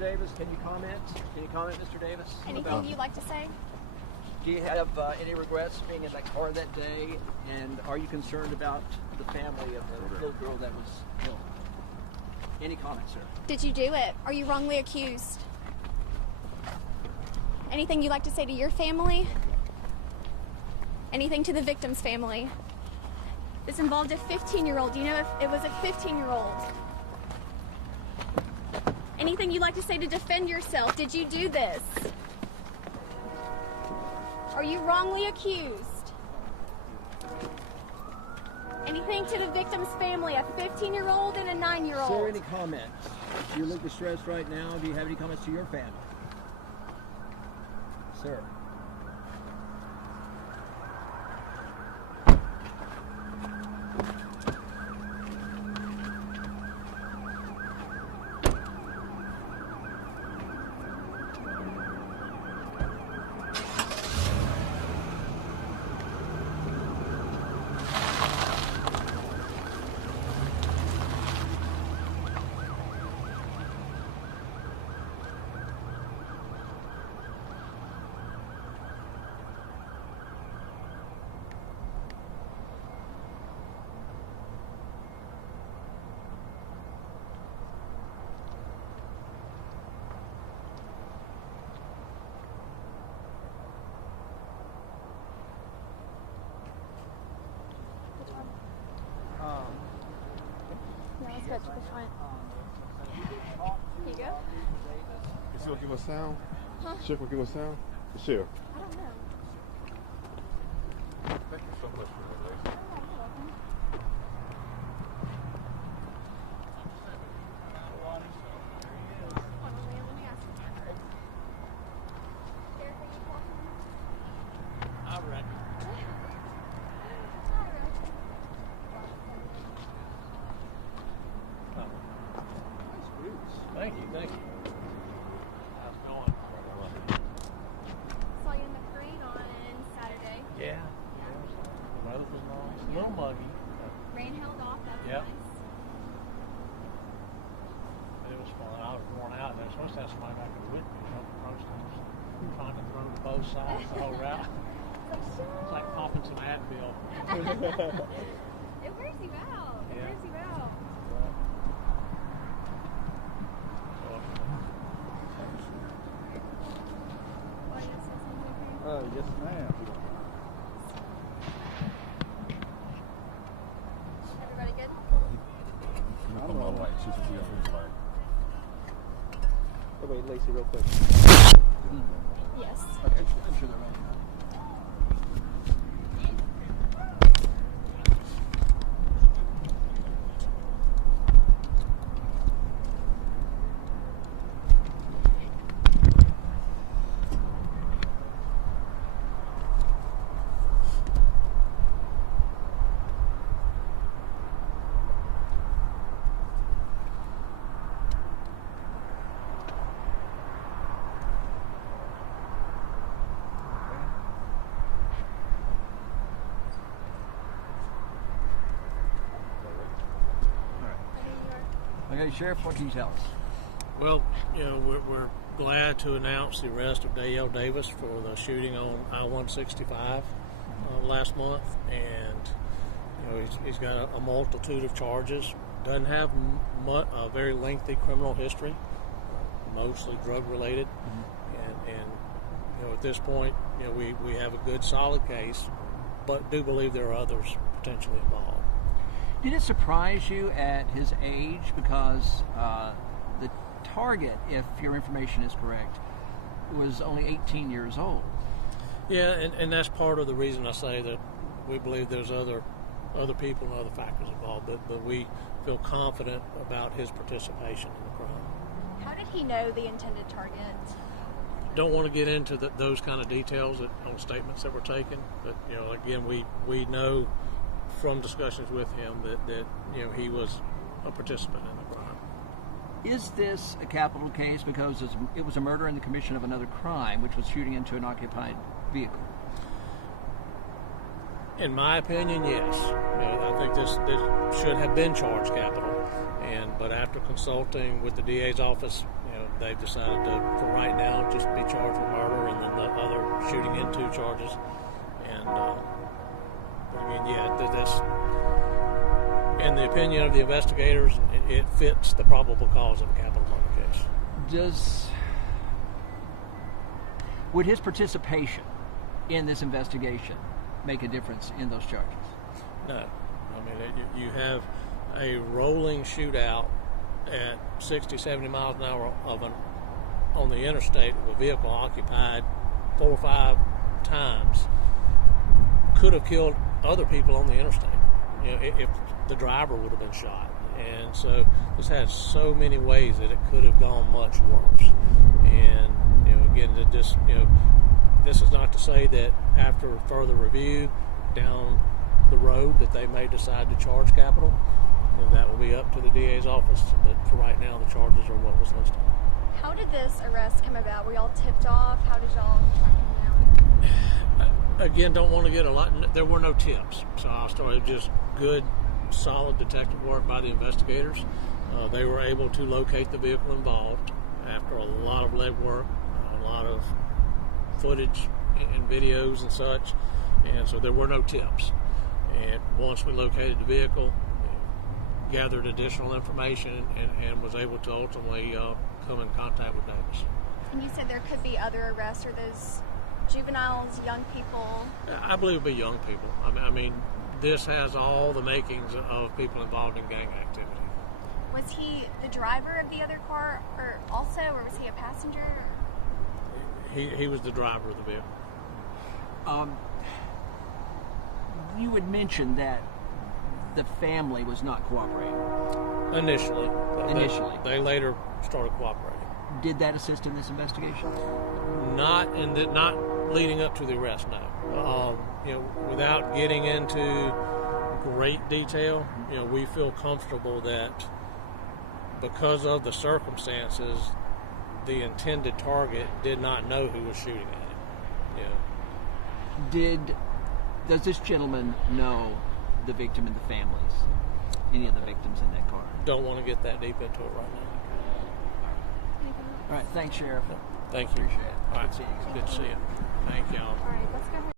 Davis, can you comment? Can you comment, Mr. Davis? Anything you'd like to say? Do you have any regrets being in that car that day? And are you concerned about the family of the little girl that was killed? Any comments, sir? Did you do it? Are you wrongly accused? Anything you'd like to say to your family? Anything to the victim's family? This involved a 15-year-old. Do you know if it was a 15-year-old? Anything you'd like to say to defend yourself? Did you do this? Are you wrongly accused? Anything to the victim's family, a 15-year-old and a 9-year-old? Sir, any comments? You look distressed right now. Do you have any comments to your family? Sir. Go to the front. Here you go. Is she gonna give us sound? Huh? She gonna give us sound? Sure. I don't know. Thank you so much for that. Thank you, thank you. How's it going? Saw you in the parade on Saturday. Yeah. The weather was nice. A little muggy, Rain held off. That's Yep. nice. but it was fun. I was worn out. They're supposed to have somebody back in with me, trying to throw both sides the whole route. It's like popping some Advil. It wears you out. It Yeah. wears you out. Why you gonna say something? Yes, ma'am. Everybody good? I don't know. Like, she's like. Oh, wait, Lacey, real quick. Yes. Okay, I'm sure they're ready. Okay, Sheriff, what can you tell us? Well, you know, we're glad to announce the arrest of Dayell Davis for the shooting on I-165 last month, and you know he's got a multitude of charges. Doesn't have a very lengthy criminal history, mostly drug related, and you know at this point, you know we have a good solid case, but do believe there are others potentially involved. Did it surprise you at his age? Because the target, if your information is correct, was only 18 years old. Yeah, and that's part of the reason I say that we believe there's other people and other factors involved, but we feel confident about his participation in the crime. How did he know the intended target? Don't want to get into those kind of details on statements that were taken, but you know, again, we know from discussions with him that you know he was a participant in the crime. Is this a capital case because it was a murder in the commission of another crime, which was shooting into an occupied vehicle? In my opinion, yes. I think this should have been charged capital, but after consulting with the DA's office, they've decided to, for right now, just be charged with murder and then the other shooting into charges. And again, this, in the opinion of the investigators, it fits the probable cause of a capital murder case. Would his participation in this investigation make a difference in those charges? No. I mean, you have a rolling shootout at 60, 70 miles an hour on the interstate with a vehicle occupied 4 or 5 times. Could have killed other people on the interstate, if the driver would have been shot. And so this has so many ways that it could have gone much worse. And again, this is not to say that after further review down the road that they may decide to charge capital. That will be up to the DA's office, but for right now, the charges are what was listed. How did this arrest come about? Were y'all tipped off? How did y'all track him down? Again, don't want to get a lot. There were no tips, so I started just good, solid detective work by the investigators. They were able to locate the vehicle involved after a lot of legwork, a lot of footage and videos and such, and so there were no tips. And once we located the vehicle, gathered additional information, and was able to ultimately come in contact with Davis. And you said there could be other arrests. Are those juveniles, young people? I believe it would be young people. I mean, this has all the makings of people involved in gang activity. Was he the driver of the other car, or was he a passenger? He was the driver of the vehicle. You had mentioned that the family was not cooperating. Initially. They later started cooperating. Did that assist in this investigation? Not leading up to the arrest, no. Without getting into great detail, we feel comfortable that because of the circumstances, the intended target did not know who was shooting at him. Does this gentleman know the victim and the families? Any of the victims in that car? Don't want to get that deep into it right now. All right, thanks, Sheriff. Thank you. Appreciate it. All right. Good to see you. Good to see you. Thank y'all. All right, let's go ahead.